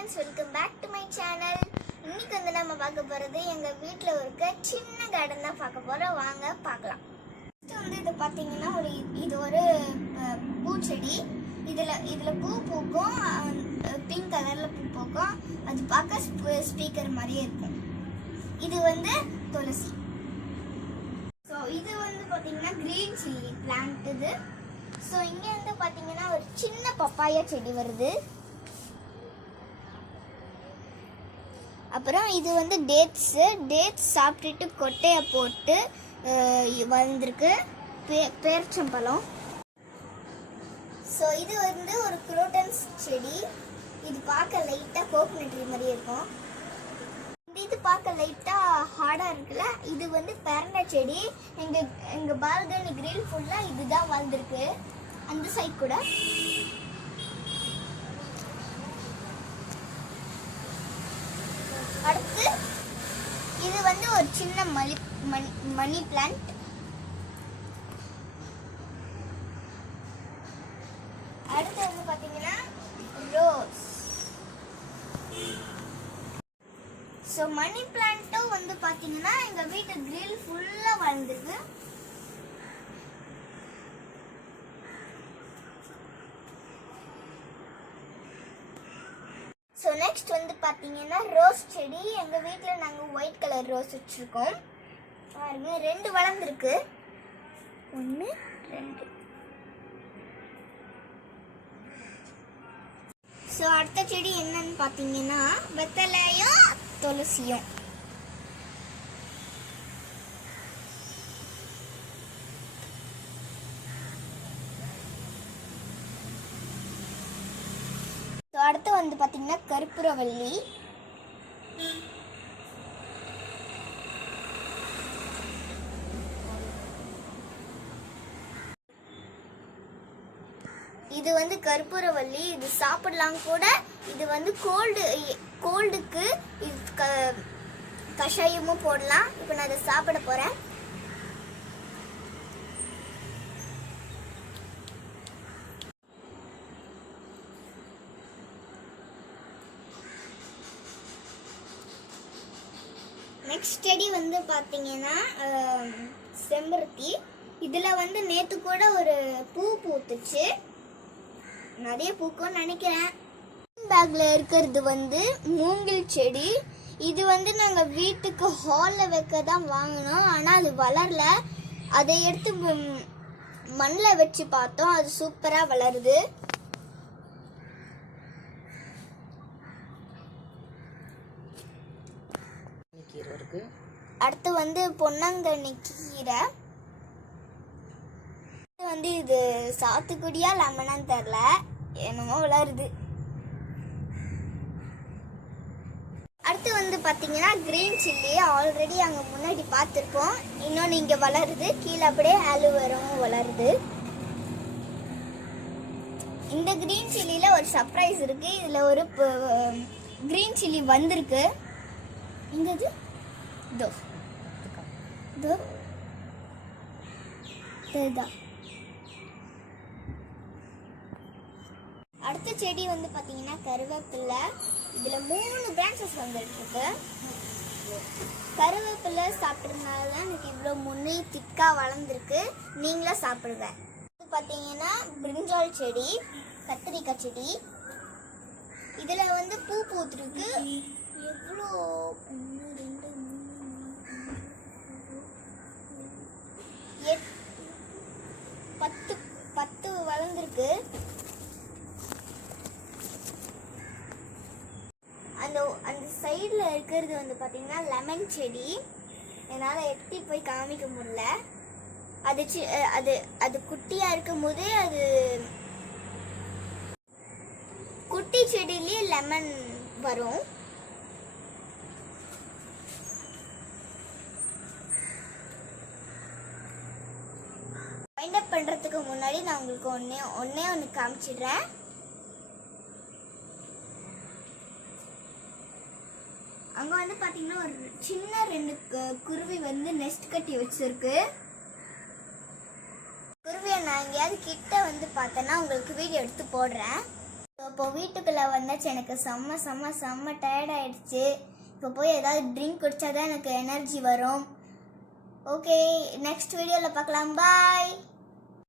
friends, welcome back to my channel. இன்னைக்கு வந்து நம்ம பார்க்க போறது எங்க வீட்ல இருக்க சின்ன கார்டன் தான் பார்க்க போறோம். வாங்க பார்க்கலாம். ஃபர்ஸ்ட் வந்து இது பாத்தீங்கன்னா இது ஒரு பூச்செடி. இதுல பூ பூக்கும், பிங்க் கலர்ல பூ பூக்கும். அது பார்க்க ஸ்பீக்கர் மாதிரியே இருக்கும். இது வந்து துளசி. ஸோ இது வந்து பாத்தீங்கன்னா கிரீன் சில்லி பிளான்ட் இது. ஸோ இங்க வந்து பாத்தீங்கன்னா ஒரு சின்ன பப்பாயா செடி வருது. அப்புறம் இது வந்து டேட்ஸ் சாப்பிட்டுட்டு கொட்டையை போட்டு வந்திருக்கு பேரிச்சம்பழம். ஸோ இது வந்து ஒரு குரோட்டன்ஸ் செடி. இது பார்க்க லைட்டாக கோகனட் ட்ரீ மாதிரி இருக்கும். இது பார்க்க லைட்டாக ஹார்டாக இருக்குல்ல, இது வந்து பெரண்டை செடி. எங்கள் பால்கனி கிரில் ஃபுல்லாக இதுதான் வந்திருக்கு. அந்த சைட் கூட அடுத்து இது வந்து ஒரு சின்ன மணி பிளான்ட். அடுத்து வந்து பாத்தீங்கன்னா ரோஸ். ஸோ மணி பிளான்ட்டும் வந்து பாத்தீங்கன்னா எங்க வீட்டு கிரில் ஃபுல்லா வளர்ந்துருக்கு. ஸோ நெக்ஸ்ட் வந்து பார்த்தீங்கன்னா ரோஸ் செடி. எங்கள் வீட்டில் நாங்கள் ஒயிட் கலர் ரோஸ் வச்சுருக்கோம். பாருங்க, 2 வளர்ந்துருக்கு. 1 2. ஸோ அடுத்த செடி என்னன்னு பார்த்தீங்கன்னா வெத்தலையும் துளசியும். அடுத்து வந்து பாத்தீங்கன்னா கற்பூரவள்ளி. இது வந்து கற்பூரவள்ளி. இது சாப்பிடலாம் கூட. இது வந்து கோல்டுக்கு கஷாயமும் போடலாம். இப்போ நான் அதை சாப்பிட போறேன். நெக்ஸ்ட் செடி வந்து பார்த்தீங்கன்னா செம்பருத்தி. இதில் வந்து நேற்று கூட ஒரு பூ பூத்துச்சு. நிறைய பூக்கும்னு நினைக்கிறேன். பேக்ல இருக்கிறது வந்து மூங்கில் செடி. இது வந்து நாங்கள் வீட்டுக்கு ஹாலில் வைக்க தான் வாங்கினோம். ஆனால் அது வளரல. அதை எடுத்து மண்ணில் வச்சு பார்த்தோம். அது சூப்பராக வளருது. அடுத்து வந்து பொன்னாங்கண்ணி கீரை. வந்து இது சாத்துக்குடியா லெமனான்னு தெரியல, என்னமோ வளருது. அடுத்து வந்து பாத்தீங்கன்னா கிரீன் சில்லி. ஆல்ரெடி அங்க முன்னாடி பார்த்துருப்போம். இன்னொன்று இங்க வளருது. கீழே அப்படியே ஆலோவேராவும் வளருது. இந்த கிரீன் சில்லியில ஒரு சர்ப்ரைஸ் இருக்கு. இதுல ஒரு கிரீன் சில்லி வந்திருக்கு. இங்கது அடுத்த செடி வந்து பாத்தீங்கன்னா கருவேப்பிலை. இதுல 3 பிரான்ச்சஸ் வந்துட்டு இருக்கு. கருவேப்பிலை சாப்பிட்றதுனால தான் எனக்கு இவ்வளோ முன்னே திக்கா வளர்ந்துருக்கு. நீங்களே சாப்பிடுங்க. பாத்தீங்கன்னா பிரிஞ்சால் செடி, கத்திரிக்காய் செடி. இதுல வந்து பூ பூத்துருக்கு. எவ்வளோ 1 2 3 10 வளர்ந்துருக்கு. அந்த சைடில் இருக்கிறது வந்து பார்த்தீங்கன்னா லெமன் செடி. என்னால் எட்டி போய் காமிக்க முடியல. அது குட்டியாக இருக்கும் போதே அது குட்டி செடியிலேயே லெமன் வரும். ஃபைண்ட் அப் பண்ணுறதுக்கு முன்னாடி நான் உங்களுக்கு ஒன்று காமிச்சிடுறேன். அங்கே வந்து பார்த்தீங்கன்னா ஒரு சின்ன 2 குருவி வந்து நெஸ்ட் கட்டி வச்சிருக்கு. குருவியை நான் எங்கேயாவது கிட்ட வந்து பார்த்தேன்னா உங்களுக்கு வீடியோ எடுத்து போடுறேன். இப்போ வீட்டுக்குள்ளே வந்தாச்சு. எனக்கு செம்ம செம்ம செம்ம டயர்ட் ஆயிடுச்சு. இப்போ போய் ஏதாவது ட்ரிங்க் குடிச்சாதான் எனக்கு எனர்ஜி வரும். ஓகே, நெக்ஸ்ட் வீடியோவில் பார்க்கலாம். பாய்.